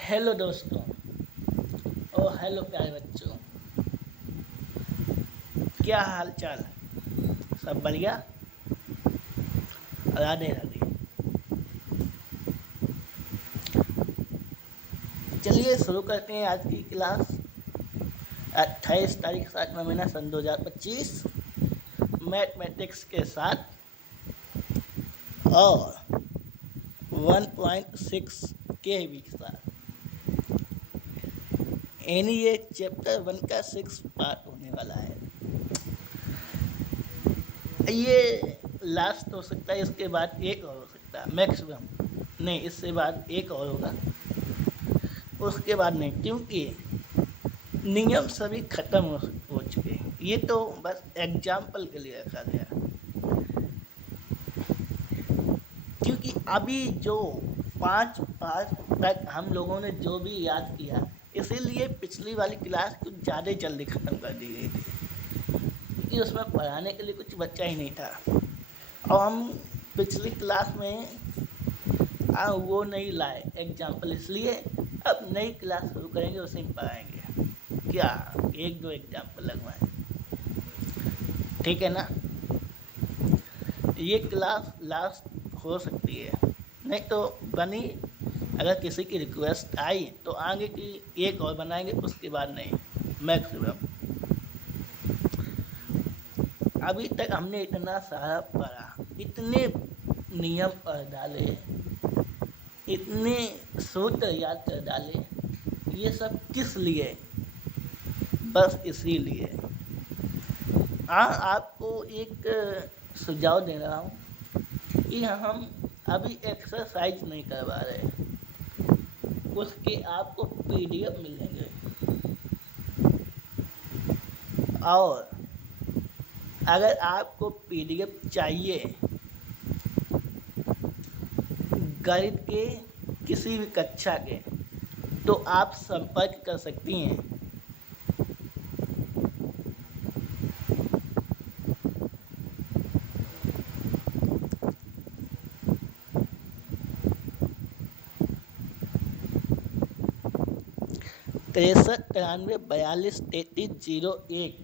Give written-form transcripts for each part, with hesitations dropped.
Hello दोस्तों और hello प्यारे बच्चों। क्या हाल चाल? सब बढ़िया? राधे राधे। चलिए शुरू करते हैं आज की क्लास। 28 तारीख 7वां महीना सन 2025 मैथमेटिक्स के साथ और 1.6 के भी के साथ, यानी ये चैप्टर 1 का 6 पार्ट होने वाला है। ये लास्ट हो सकता है, इसके बाद एक और हो सकता है मैक्सिमम, नहीं इससे बाद एक और होगा, उसके बाद नहीं, क्योंकि नियम सभी खत्म हो चुके हैं। ये तो बस एग्जाम्पल के लिए रखा गया, क्योंकि अभी जो 5 पार्ट तक हम लोगों ने जो भी याद किया, इसीलिए पिछली वाली क्लास कुछ ज़्यादा जल्दी ख़त्म कर दी गई थी, क्योंकि उसमें पढ़ाने के लिए कुछ बच्चा ही नहीं था। और हम पिछली क्लास में वो नहीं लाए एग्जाम्पल, इसलिए अब नई क्लास शुरू करेंगे, उसे में पढ़ाएंगे। क्या एक दो एग्जाम्पल लगवाएं, ठीक है ना? ये क्लास लास्ट हो सकती है, नहीं तो बनी, अगर किसी की रिक्वेस्ट आई तो आगे की एक और बनाएंगे, उसके बाद नहीं मैक्सिमम। अभी तक हमने इतना सारा पढ़ा, इतने नियम पढ़ डाले, इतने सूत्र याद कर डाले, ये सब किस लिए? बस इसीलिए। हाँ, आपको एक सुझाव दे रहा हूँ कि हम अभी एक्सरसाइज नहीं करवा रहे, उसके आपको पीडीएफ मिलेंगे। और अगर आपको पीडीएफ चाहिए गणित के किसी भी कक्षा के, तो आप संपर्क कर सकती हैं। तिरसठ 93 42 33 01,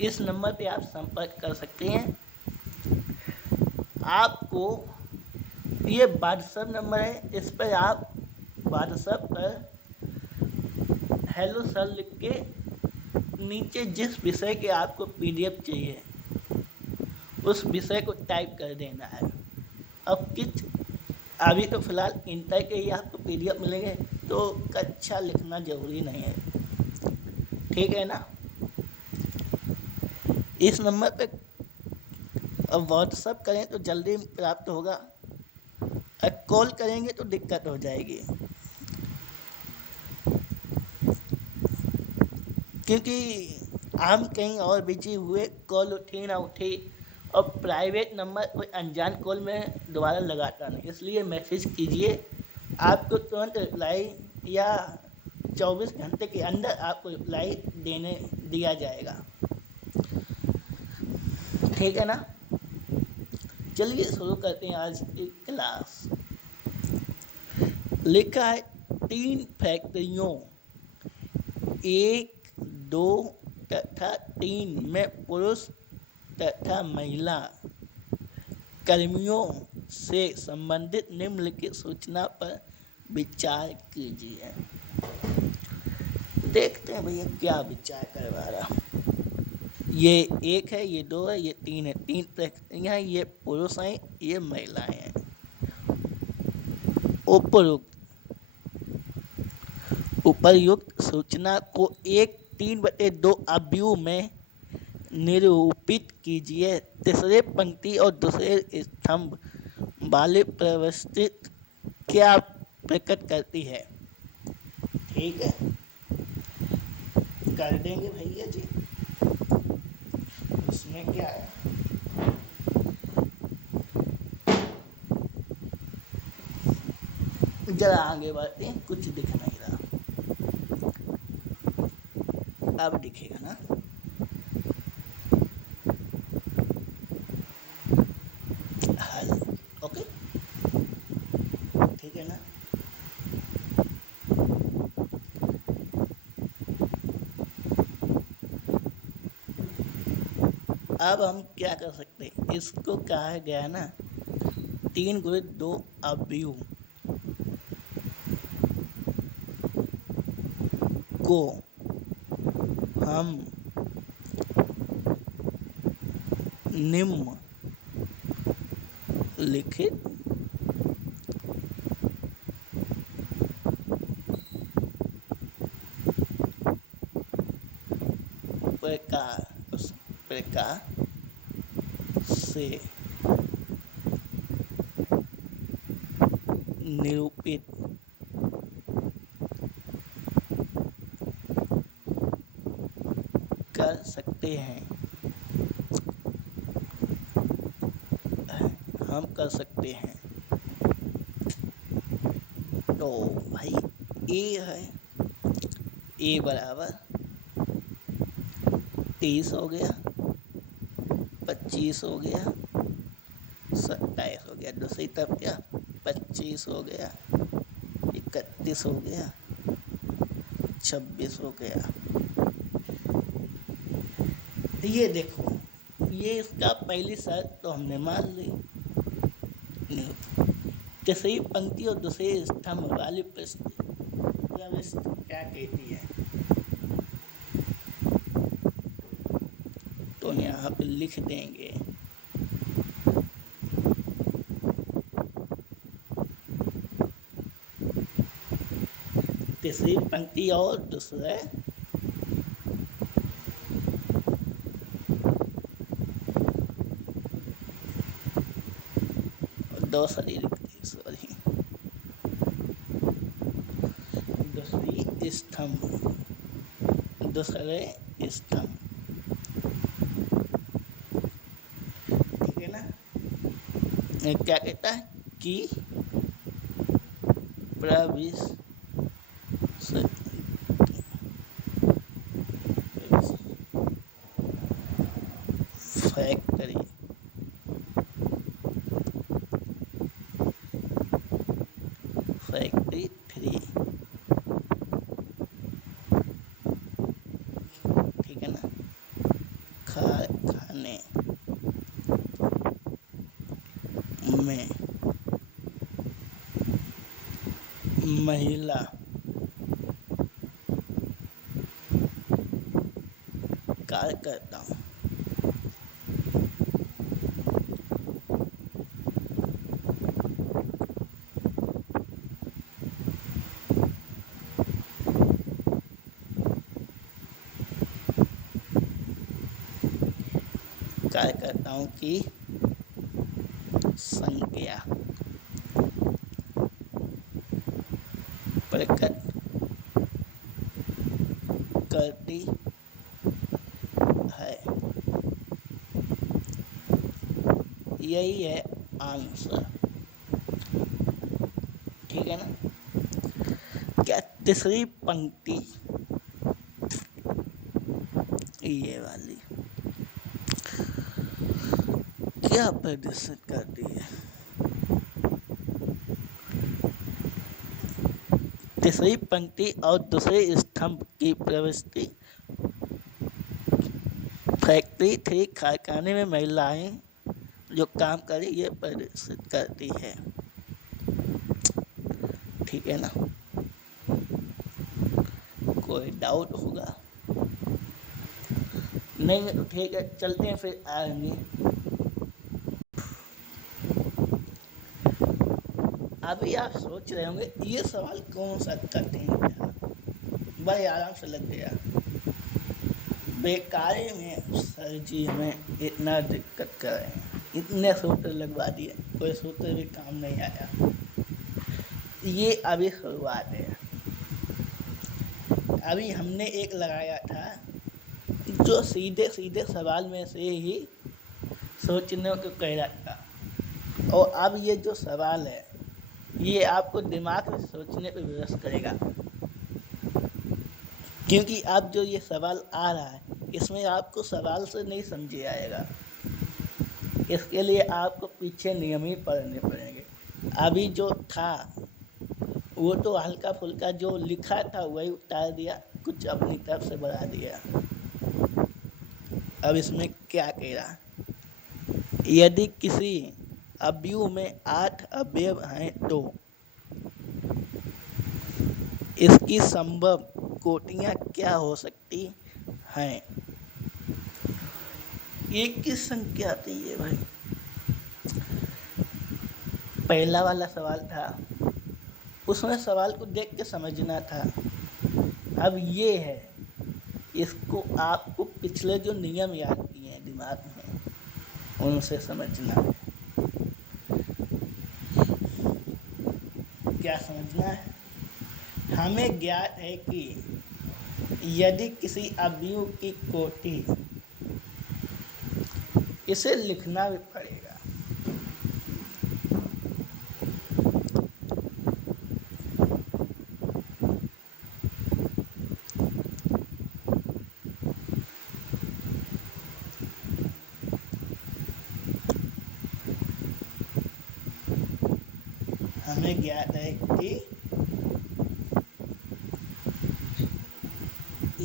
इस नंबर पे आप संपर्क कर सकते हैं। आपको ये व्हाट्सएप नंबर है, इस पर आप व्हाट्सएप पर हेलो सर लिख के नीचे जिस विषय के आपको पीडीएफ चाहिए उस विषय को टाइप कर देना है। अब किस अभी तो फिलहाल इंटर के ही आपको पीडीएफ मिलेंगे, तो कक्षा लिखना जरूरी नहीं है, ठीक है ना? इस नंबर पे अब व्हाट्सएप करें तो जल्दी प्राप्त होगा, और कॉल करेंगे तो दिक्कत हो जाएगी, क्योंकि हम कहीं और बिजी हुए, कॉल उठी ना उठी, और प्राइवेट नंबर कोई अनजान कॉल में दोबारा लगाता नहीं, इसलिए मैसेज कीजिए, आपको तुरंत रिप्लाई या 24 घंटे के अंदर आपको रिप्लाई दिया जाएगा, ठीक है ना? चलिए शुरू करते हैं आज की क्लास। लिखा है 3 फैक्टरियों 1, 2 तथा 3 में पुरुष तथा महिला कर्मियों से संबंधित निम्नलिखित सूचना पर विचार कीजिए। देखते हैं भैया क्या विचार करवा रहा। ये 1 है, ये 2 है, ये 3 है, 3 फैक्टरियाँ, ये पुरुष हैं, ये महिलाएं हैं। उपर्युक्त सूचना को एक 3/2 अवयव में निरूपित कीजिए। तीसरे पंक्ति और दूसरे स्तंभ वाले प्रविष्टि क्या प्रकट करती है? ठीक है, कर देंगे भैया जी, इसमें क्या है। जरा आगे बढ़ते हैं, कुछ दिख नहीं रहा, अब दिखेगा ना? अब हम क्या कर सकते हैं, इसको कहा गया है ना 3 × 2 अवयव को हम निम्नलिखित प्रकार से निरूपित कर सकते हैं। हम कर सकते हैं। तो भाई ए है, ए बराबर 30 हो गया, 25 हो गया, 27 हो गया, दूसरी तरफ क्या 25 हो गया, 31 हो गया, 26 हो गया। ये देखो, ये इसका पहली शर्त तो हमने मान ली। तीसरी पंक्ति और दूसरे स्तंभ वाली प्रविष्टि क्या कहती है, तो यहाँ पे लिख देंगे तीसरी पंक्ति और दूसरे दूसरी स्तंभ, दूसरे स्तंभ, ठीक है ना। क्या कहता है कि फैक्टरी फैक्ट्री 3, ठीक है ना, कारखाने में महिला कार्यकर्ताओं की संख्या प्रकट करती है। यही है आंसर, ठीक है ना। क्या तीसरी पंक्ति ये वाली क्या प्रदर्शित करती है, तीसरी पंक्ति और दूसरे स्तंभ की प्रविष्टि फैक्ट्री 3 कारखाने में महिलाएं जो काम करें ये प्रदर्शित करती है, ठीक है ना। कोई डाउट होगा नहीं तो ठीक है, चलते हैं फिर आगे। अभी आप सोच रहे होंगे ये सवाल कौन सा कठिन था, बड़े आराम से लग गया। बेकार में सर जी हमें इतना दिक्कत कर रहे हैं, इतने सूत्र लगवा दिए, कोई सूत्र भी काम नहीं आया। ये अभी शुरुआत है। अभी हमने एक लगाया था जो सीधे सीधे सवाल में से ही सोचने को कह रहा था, और अब ये जो सवाल है ये आपको दिमाग में सोचने पर विवश करेगा, क्योंकि अब जो ये सवाल आ रहा है इसमें आपको सवाल से नहीं समझे आएगा। इसके लिए आपको पीछे नियम ही पढ़ने पड़ेंगे। अभी जो था वो तो हल्का फुल्का जो लिखा था वही उतार दिया, कुछ अपनी तरफ से बढ़ा दिया। अब इसमें क्या कह रहा, यदि किसी अवयव में 8 अवयव हैं तो इसकी संभव कोटियां क्या हो सकती हैं। एक की संख्या आती है भाई। पहला वाला सवाल था, उसमें सवाल को देख के समझना था। अब ये है, इसको आपको पिछले जो नियम याद किए हैं दिमाग में उनसे समझना है। क्या समझना है, हमें ज्ञात है कि यदि किसी अवयव की कोटि, इसे लिखना भी पड़ेगा, हमें ज्ञात है कि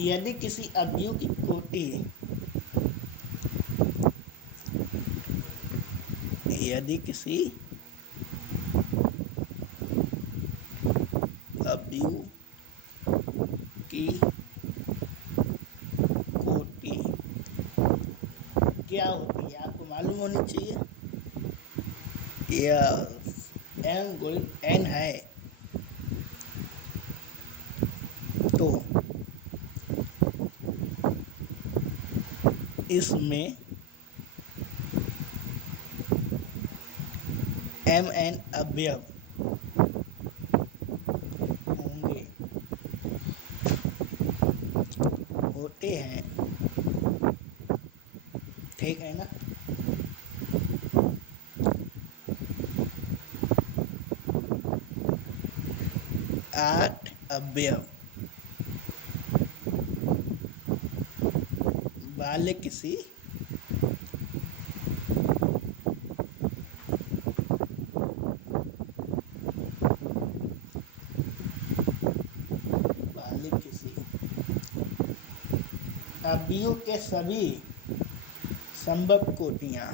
यदि किसी अवयव की कोटि, यदि किसी अवयव की कोटि क्या होती है आपको मालूम होनी चाहिए। यह n है तो इसमें mn अवयव होंगे, होते हैं, ठीक है ना। आठ अवयव वाले किसी अवयव के सभी संभव कोटियां,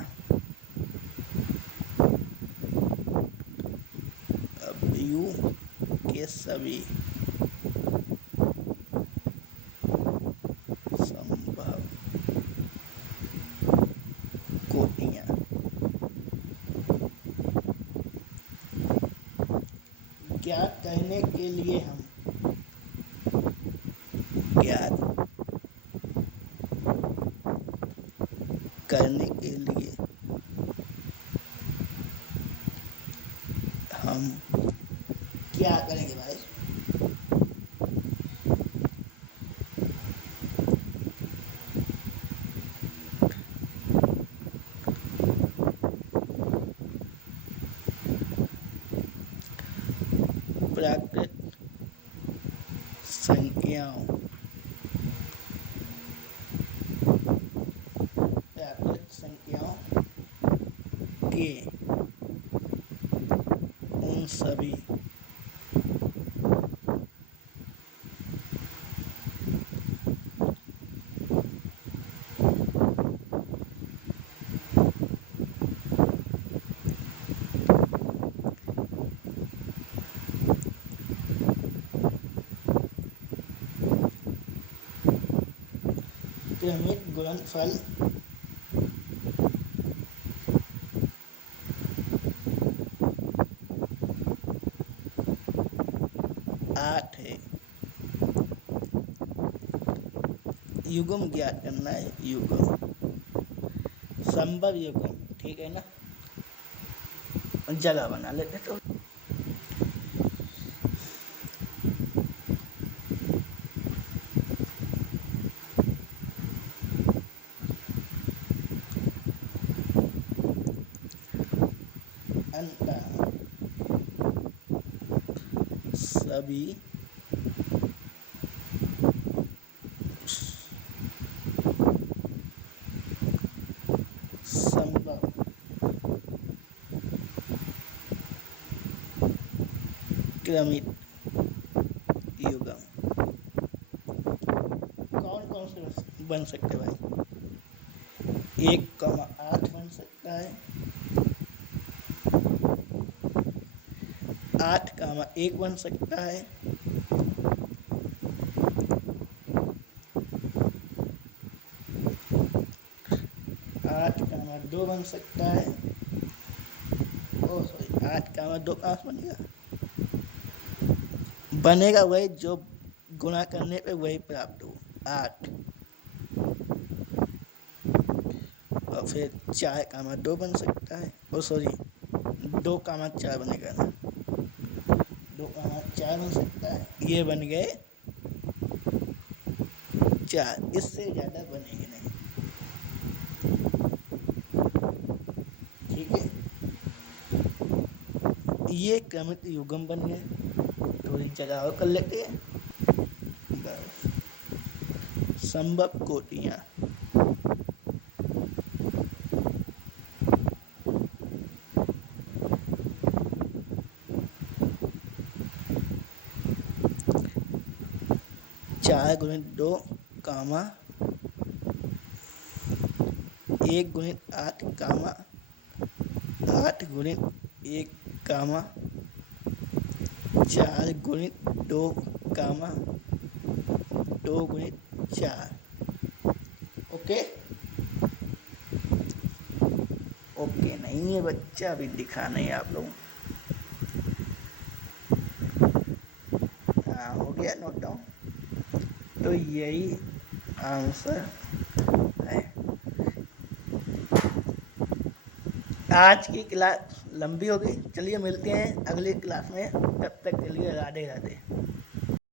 अवयव के सभी संभव कोटियां ज्ञात करने के लिए हम ज्ञात करने के लिए हम क्या करेंगे भाई, प्राकृत संख्याओं, प्राकृत संख्याओं के उन सभी क्रमिक गुणनफल 8 है। युग्म ज्ञात करना है, युग्म संभव युग्म, ठीक है ना। जगह बना लेते तो अंतः सभी संभव क्रमिक युग्म कौन कौन से बन सकते भाई, 1,8 बन सकता है, 8,1 बन सकता है, 8,2 बन सकता है, 8,2 कहाँ से बनेगा, बनेगा वही जो गुणा करने पे वही प्राप्त हो, 8। और फिर 4,2 बन सकता है, 2,4 बनेगा ना, 2,4 बन सकता है, ये बन गए 4, इससे ज़्यादा बनेंगे नहीं। ठीक है, ये क्रमिक युग्म बन गए। थोड़ी जगह और कर लेते हैं। बस संभव कोटियाँ, चार गुणित 2 कामा 1 गुणित 8 कामा 8 गुणित 1 कामा 4 गुणित 2 कामा 2 गुणित 4। ओके ओके नहीं है बच्चा, अभी दिखा नहीं आप लोग। हाँ हो गया नोट डाउन। तो यही आंसर है। आज की क्लास लंबी हो गई, चलिए मिलते हैं अगली क्लास में, तब तक के लिए राधे राधे।